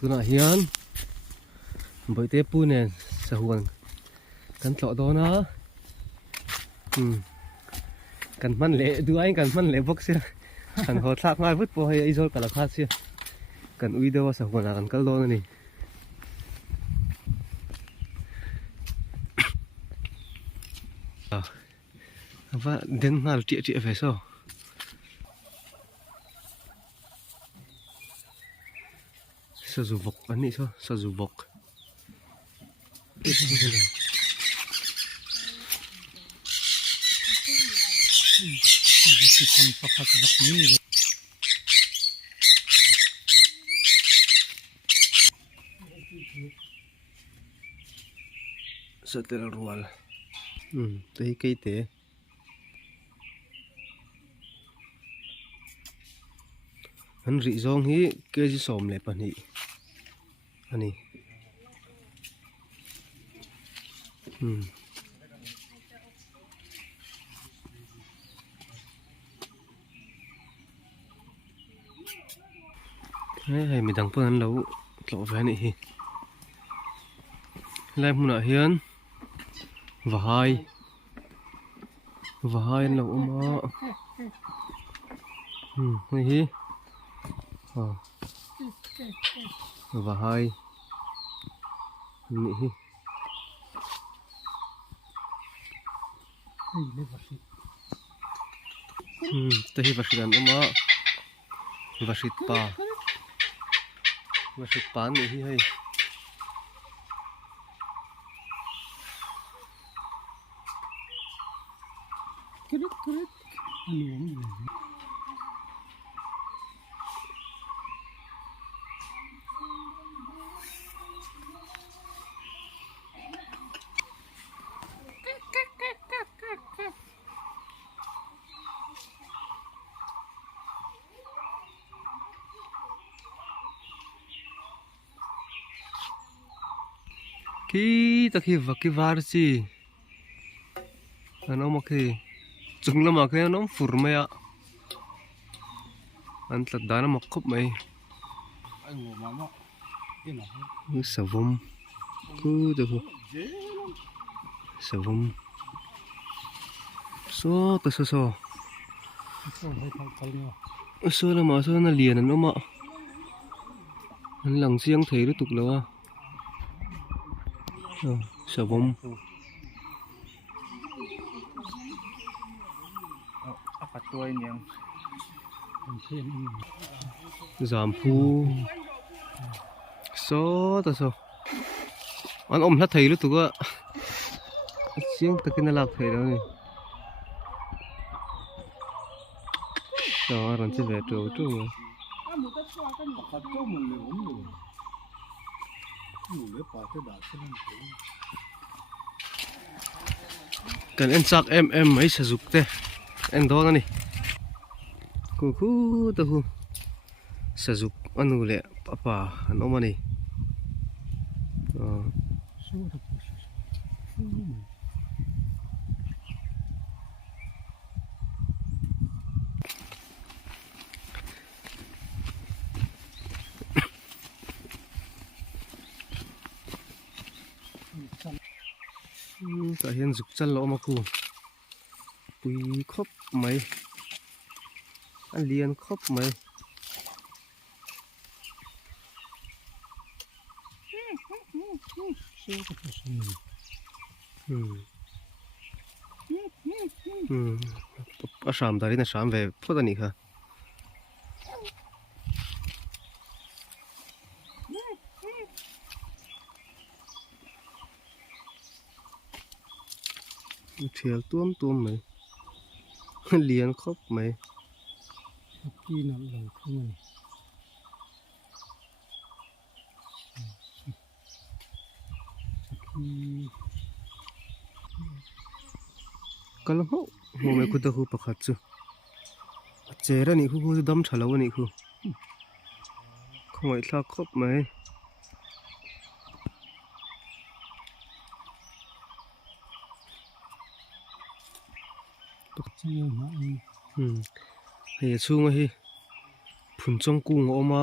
Từ nãy hiền với tép pu nè sờ huồng cần thọ đó nó cần măn lệ đứa anh cần măn lệ bốc xe cần họ sát ngay vứt vào hay rồi cả là khác xe cần uy đâu sờ huồng là cần cắt đó này và đến nào chị phải sao sử dụng vọc anh ấy sao sử dụng vọc sợ tê là ruột thấy cây té hắn rị rong hi kia chỉ sòm lẹp anh ấy thế hay mình đăng phương hắn lâu lộ về này lại một nợ hiến và hai là ôm này hi và hai này hi tahi vasiran ôm vasit pa này hi hay Correct. khi ta khi vật cái var gì nó mà khi chúng là mà cái nó phur mày ạ anh thật đã nó mặc khóc mày sờ vum cứ được sờ vum số ta số là mà số nó liền nó mà anh lằng xiang thấy nó tục là sờ vum giảm phu số ta số anh ôm hết thầy lúc tụi á xiang ta cái lạc thầy đó này đó rồi sẽ về trâu trâu mà cần anh sắc em mấy sử dụng thế anh đó này khu ta khu sử dụng anh lệ papa nó mà này cả hiện dục chân lỗ mà khu tùy khóc mấy anh liền khóc mấy sám dari na sám về phốt anh hả thiel tuom mấy liền khóc mấy Khi nào lâu không này. kalau mau mau ikut aku pakat tu cera ni aku dam chalau ni aku không phải là khóc mấy thì xuống hi phun chong kung oma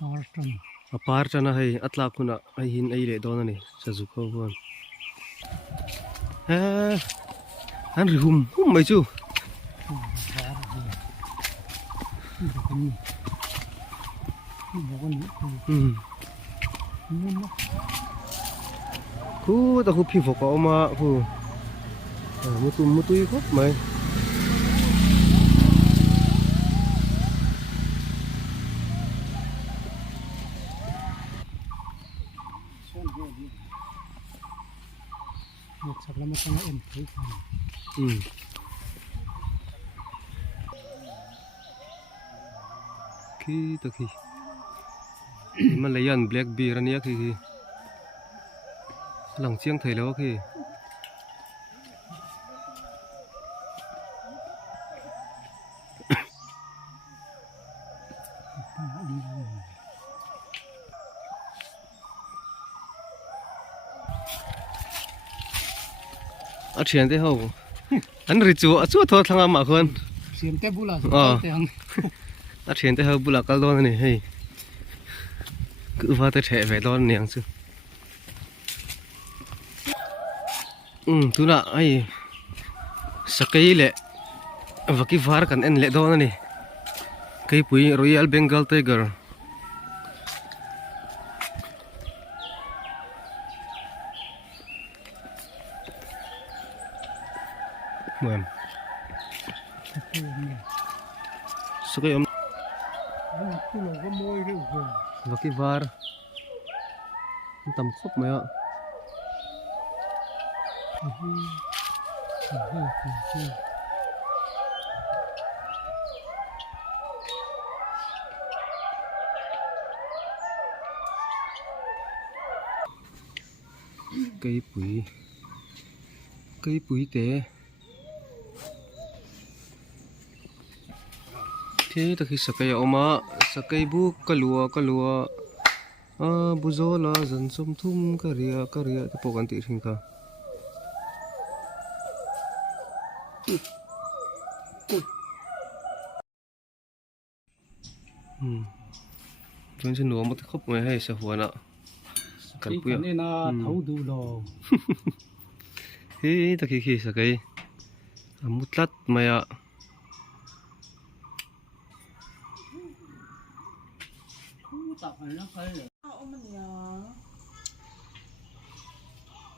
Parton. apar chana hei atla khuna ai hin ai le don ani sazu ko hon ha an ri hum mai chu ku ta ku phi fo ko oma ku mu tu khop mai Một sạc là một con em thấy không? Khi ta khi mà lấy ăn black beer anh ấy khi lòng chiang thấy lâu khi ở trên thế hậu anh rồi chúa thôi thằng mà hơn Xiêm té bù là ở trên thế hậu bù là cái đó này hay cứ vào tới trẻ về đó nè chứ thứ nào ai sắc cây lệ và cái var cần anh lệ đó này cây bụi Royal Bengal Tiger mềm sắc cây và cái var tầm khóc mày ạ cây bụi té thế ta khi sắc cây oma sắc cây bu kalua buzola dần sum thum karia ta pokan ti thing ka chúng sẽ nuôi một khúc mới hay sẽ huấn ạ cái này là thấu đủ đồ thế ta khi sắc cây mút lát mày ạ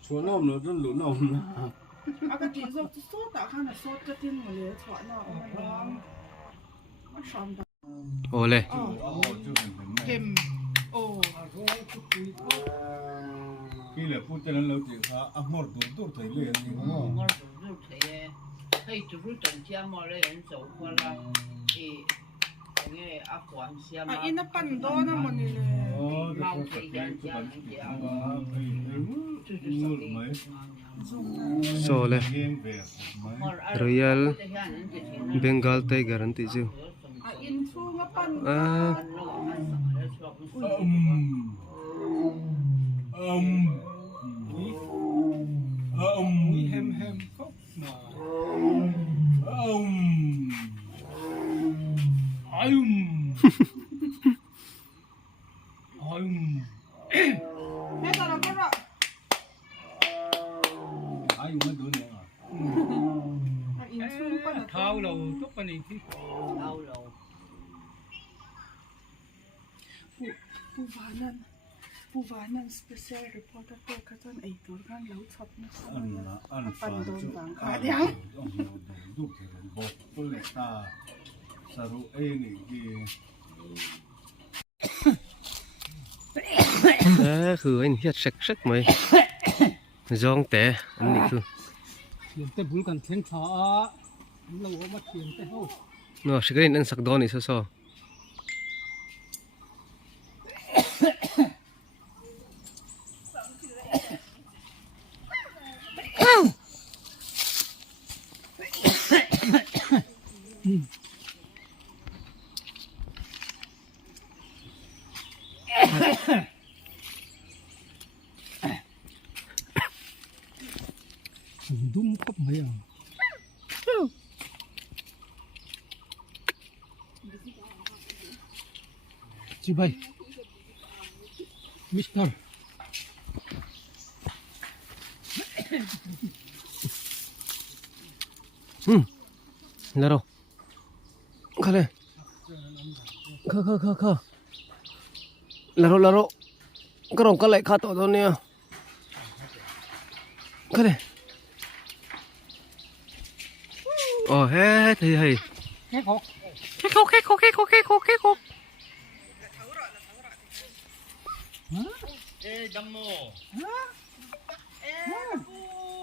chúa nôm nó rất lún nôm cái tiền số số tạo khăn là số cho tiền mà lấy thoại nào nó xong đó ô lê kem ô khi là phút cho nên lâu thì à ngọt đủ thấy liền thì ngon ngọt đủ thấy hay chú rút trần chia mà lấy anh走过来nghe áp quan xem à in nó pan đó nó mà nè mau thấy dân dân so lê Royal Bengal Tiger anh tí chứ à in thu nó pan hem hem khóc mà mẹ tao làm cái đó ai cũng đứa này à in thu nó pan thao đầu tốt cái này thì đau đầu phụ ván special reporter của các dân ấy tuổi gan lâu chọc nó ăn pan phá đồn vàng khá ăn đéo đủ thì bột tôi lại ta sa ru e này kia khử anh hiệt sắc mày giông té anh đi khử xiêm té bù cần thiên thọ lâu mà xiêm té hậu nó sẽ cái anh sắc đó này sao đúng khóc mấy à สิไปมิสเตอร์ แล้วเราเข้าเลยเข้าแล้วเราก็ลงก็เลยเข้าตัวเนี้ยเข้าเลยโอ้เฮ้ยเฮ้ย แค่หก แค่เขา 에 잠모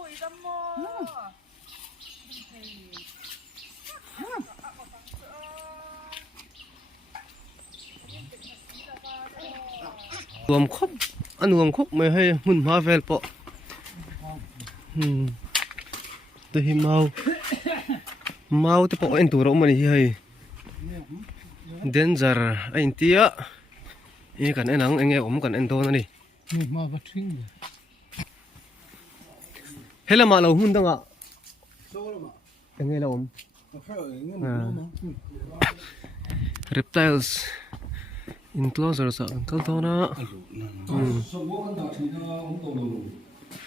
ui đâm mò รวมครบอันรวมครบไม่ให้มุ่นมาเฟลปะตัวหิเมาแต่ปะเอ็นตัวเรามันยังไงเดนจาร์ไอ้เตี้ยนี่กันไอ้หนังไอ้เงี้ยกันไอ้โตนั่นนี่ นี่มาบัดทิ้งเลย เฮ้ยละมาเราหุ่นตั้งอ่ะ 소로마 ไอ้เงี้ยเรา 아 reptiles enclosures ah kal to na 소모간다 진짜 엉덩이로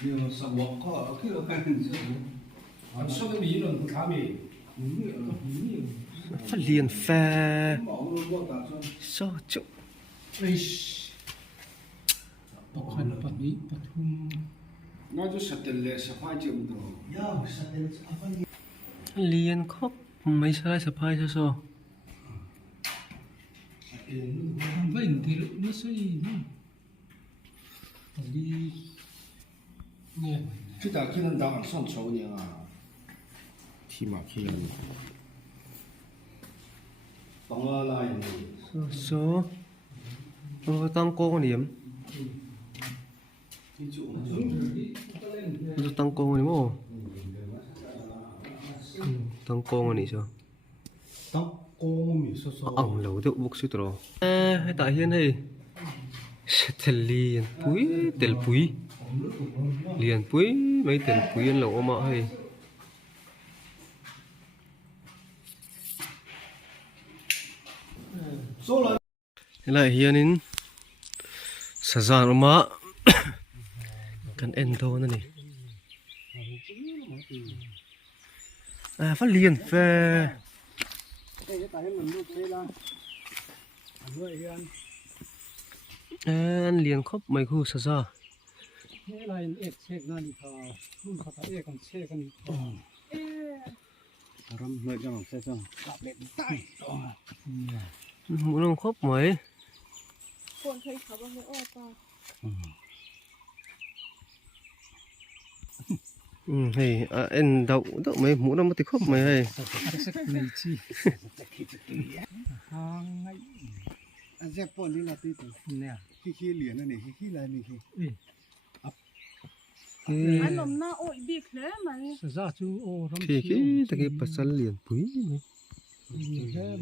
이 사와카 키로 가는 거 안 속에 이런 감이 phát liền phe 마음으로 뭐다 좀 so chụp 에이씨 박한 빠비 빠툼 나도 삿들레 사파지음도 liền khóc mấy sai sập hai sao vệnh thì nó xây đi nghe 기다 키는 다 손초냐 티마키는 방아라인 số tăng cô quan điểm tăng cô quan điểm không tăng cô quan điểm sao 땅콩이 있어서 ông lâu được bốc xíu rồi hay tại hiện hay sẽ liền búi tel búi liền búi mấy tel búi anh lâu mà hay 쏠라 lại hiện in sa gian mà kan endo nè này à phát liền phe anh liền khóc mấy khu sa sa thế là ếch chết ngay đi thò luôn khát ếch còn chết còn đi thò 사람 너랑 세상 gặp đẹp tay muốn ông khóc mấy คนเคยขับรถไม่ออกป่ะ hay anh đậu đậu mấy muốn nó mất thì khóc mấy hay sắc này chi hàng ngay 아제폰 리라티도 nè 히히 리에는 히히 라니 히 cái อันนมหน้าโอ้ยบิ๊กเลยไหม ra chú ô rong cái cái pasal liền búi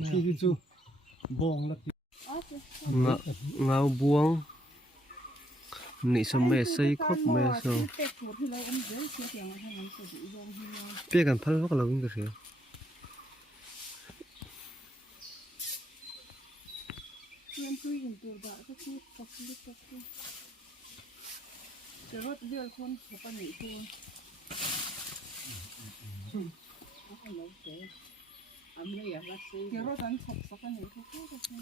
khi chú bong là ngao buông nị sầm mẹ xây khóc mẹ sao เป็ดหัวที่เราอุ้มเยอะเสียงอะไรทั้งนั้นสุดยอดที่เรา biếtกันphật lúc là cũng được rồi เรียนคุยกันตัวบ้าก็คือปักลิปักลิเดี๋ยวรถเดือดคนขับไปไหนตัวเดี๋ยวรถนั้นขับสักไหนเขาก็จะ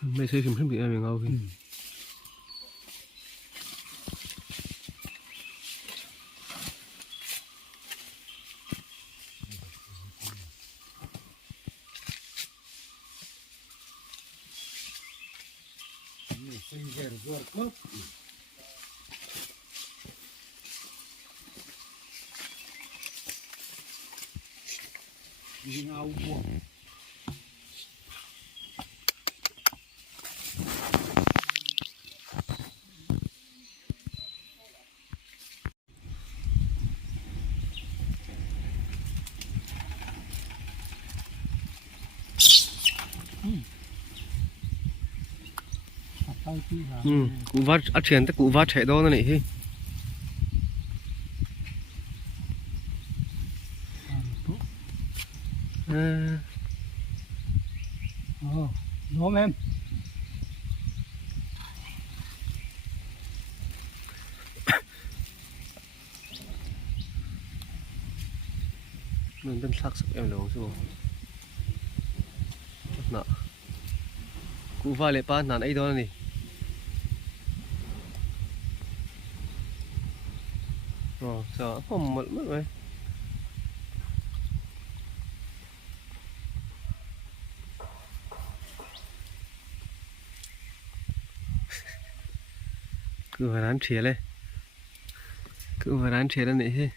mẹ xây phim phim bị ai ngao khi 생계를 구할까? 이나우고 tay chi hả cụ vắt ăn tiền tới cụ vắt chạy đó này hi nôm em thắc sắc em lâu rồi nè cụ vài lệ pa nàn ấy đó này sao không mất mất vậy cứ vào đám trẻ lên cứ vào đám trẻ lên này thế